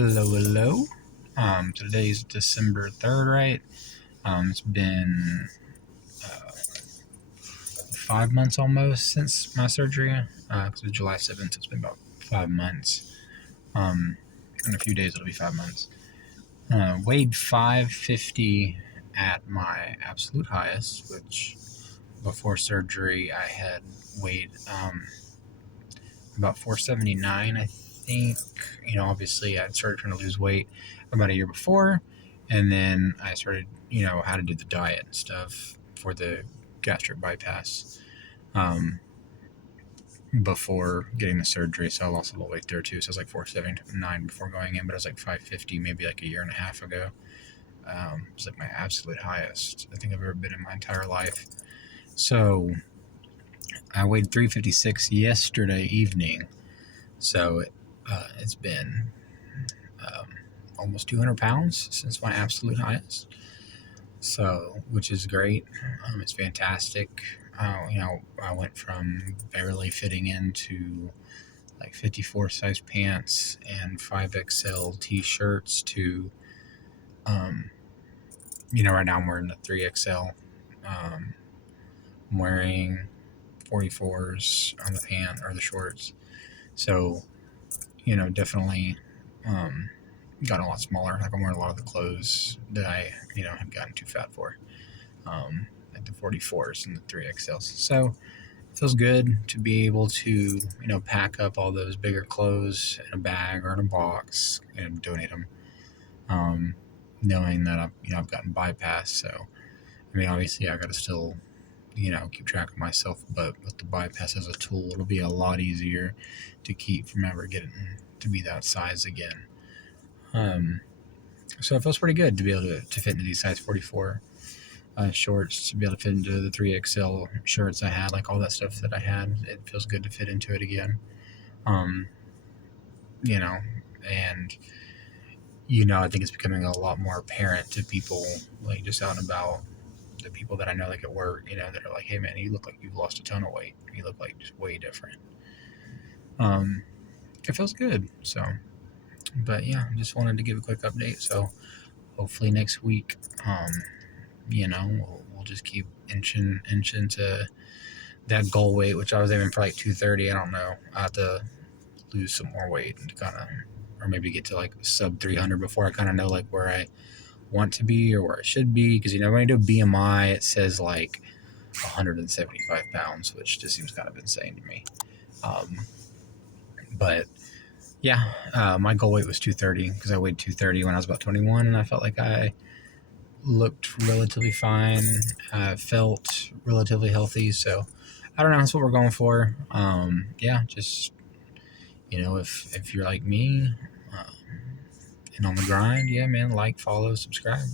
Hello, hello. Today's December 3rd, right? It's been 5 months almost since my surgery. Because it was July 7th, so it's been about 5 months. In a few days, it'll be 5 months. Weighed 550 at my absolute highest, which before surgery I had weighed about 479, I think. Obviously I started trying to lose weight about a year before, and then I started, how to do the diet and stuff for the gastric bypass before getting the surgery. So I lost a little weight there too. So I was like 479 before going in, but I was like 550 maybe like a year and a half ago. It was like my absolute highest I think I've ever been in my entire life. So I weighed 356 yesterday evening. So it's been almost 200 pounds since my absolute highest. So, which is great. It's fantastic. I went from barely fitting into like 54 size pants and 5XL t-shirts to, right now I'm wearing the 3XL. I'm wearing 44s on the pant or the shorts. So, definitely gotten a lot smaller. Like I'm wearing a lot of the clothes that I, had gotten too fat for. Like the 44s and the 3XLs. So it feels good to be able to, pack up all those bigger clothes in a bag or in a box and donate them. Knowing that I've gotten bypassed. So, obviously I got to still, keep track of myself, but with the bypass as a tool, it'll be a lot easier to keep from ever getting to be that size again. So it feels pretty good to be able to fit into these size 44 shorts, to be able to fit into the 3XL shirts I had, like all that stuff that I had. It feels good to fit into it again. And, I think it's becoming a lot more apparent to people, like just out and about, the people that I know, like at work, that are like, hey man, you look like you've lost a ton of weight. You look like just way different. It feels good. So, but yeah, just wanted to give a quick update. So hopefully next week, we'll just keep inching to that goal weight, which I was aiming for like 230. I don't know. I have to lose some more weight to kind of, or maybe get to like sub 300 before I kind of know like where I want to be or where I should be. Because, when I do BMI, it says like 175 pounds, which just seems kind of insane to me. But yeah, my goal weight was 230 because I weighed 230 when I was about 21, and I felt like I looked relatively fine, felt relatively healthy. So I don't know, that's what we're going for. Just, if you're like me and on the grind, yeah, man, like, follow, subscribe.